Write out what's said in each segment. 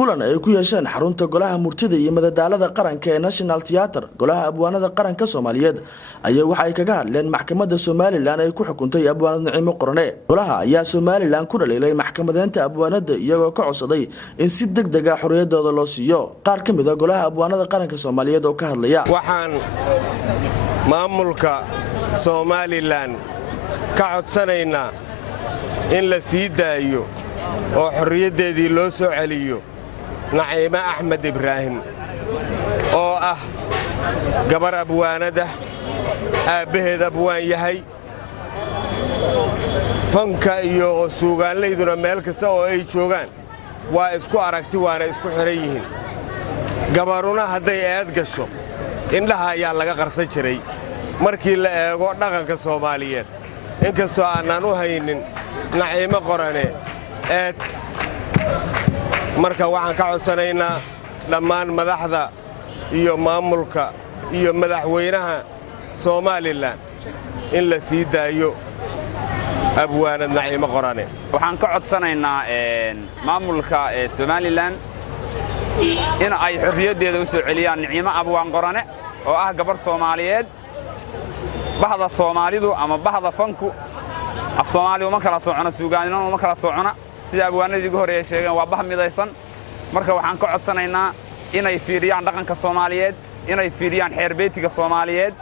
kulan ay ku yeesheen xarunta golaha murtida iyo madadaalada qaranka ee National Theatre golaha abwaanada qaranka Soomaaliyeed ayaa waxa ay kaga hadleen maxkamadda Somaliland ay ku xukuntay abwaanad Nicimo Qorane. Golaha ayaa Somaliland ku dhaleelay maxkamadeenta abwaanada iyagoo ka codsaday in si degdeg ah xorriyadooda loo siiyo. Qaar ka mid ah golaha abwaanada qaranka Soomaaliyeed oo ka hadlaya waxaan maamulka Somaliland ka codsanaynaa in la sii daayo oo xorriyadeedii loo soo celiyo Nicimo Axmed Ibraahim oo ah gabar abwaanada aabaheed abwaan yahay fanka iyo suugaanleyduna meel kasta oo ay joogaan waa isku aragti waana isku xiran yihiin. gabaruna hadday eed gasho indhaha ayaa laga qarsan jiray markii la eego dhaqanka Soomaaliyeed inkastoo aanan u haynin Nicimo Qorane eed. marka waxaan ka codsanaynaa dhammaan madaxda iyo maamulka iyo madaxweynaha Somaliland in la sii daayo abwaanad Nicimo Qorane. waxaan ka codsanaynaa maamulka Somaliland in ay xorriyadeeda u soo celiyaan Nicimo Abwaan Qorane oo ah gabar Soomaaliyeed. bahda Soomaalidu ama bahda fanku af Soomaali uma kala socona suugaanina uma kala socona sida abwaanadii ugu horeeyay sheegeen waa bah midaysan. marka waxaan ka codsanaynaa inay fiiriyaan dhaqanka Soomaaliyeed, inay fiiriyaan xeerbeetiga Soomaaliyeed,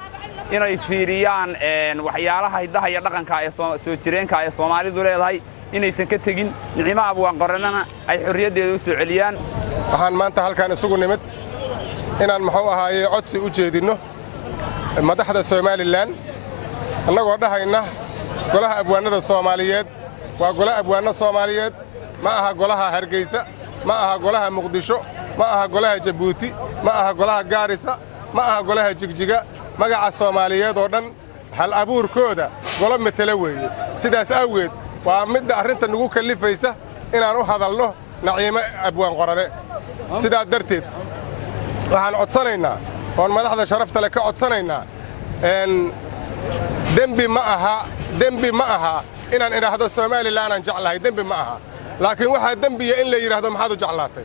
inay fiiriyaan waxyaalaha hidaha iyo dhaqanka ee soo jireenka ee Soomaalidu leedahay inaysan ka tagin. Nicimo Abwaan Qoranena ay xorriyadeeda u soo celiyaan. waxaan maanta halkaan isugu nimid inaan muxuu ahaayay codsi u jeedino madaxda Somaliland annagoo dhahayna golaha abwaanada Soomaaliyeed waa golaha abwaanada Soomaaliyeed ma aha golaha Hargeysa, ma aha golaha Muqdisho, ma aha golaha Jabuuti, ma aha golaha Gaarisa, ma aha golaha Jigjiga. magaca Soomaaliyeed oo dhan hal abuurkooda golo metela weeye. sidaas awgeed waa mid arrinta nagu kalifaysa inaan u hadalno Nicimo Abwaan Qorane. sidaa darteed waxaan codsanaynaa oo madaxda sharafta leh ka codsanaynaa dembi ma aha inaan idhaahdo Somaliland aan jeclahay. dembi ma aha, laakiin waxaa dembiya in la yiraahdo maxaad u jeclaatay.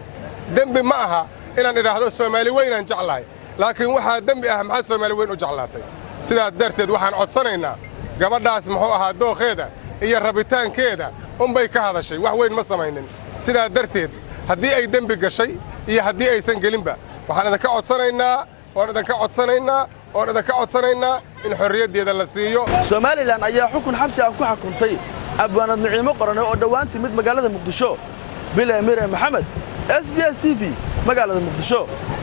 dembi ma aha inaan idhaahdo Soomaali weyn aan jeclahay, laakiin waxaa dembi ah maxaad Soomaali weyn u jeclaatay. sidaa darteed waxaan codsanaynaa gabadhaas muxuu ahaa dooqeeda iyo rabitaankeeda unbay ka hadashay, wax weyn ma samaynin. sidaa darteed haddii ay dembi gashay iyo haddii aysan gelinba waxaan idinka codsanaynaa in xorriyadeeda la siiyo. Somaliland ayaa xukun xabsi ah ku xukuntay abwaanad Nicimo Qorane oo dhawaan timid magaalada Muqdisho. Bilaa Mire Maxamed, SBS TV, magaalada Muqdisho.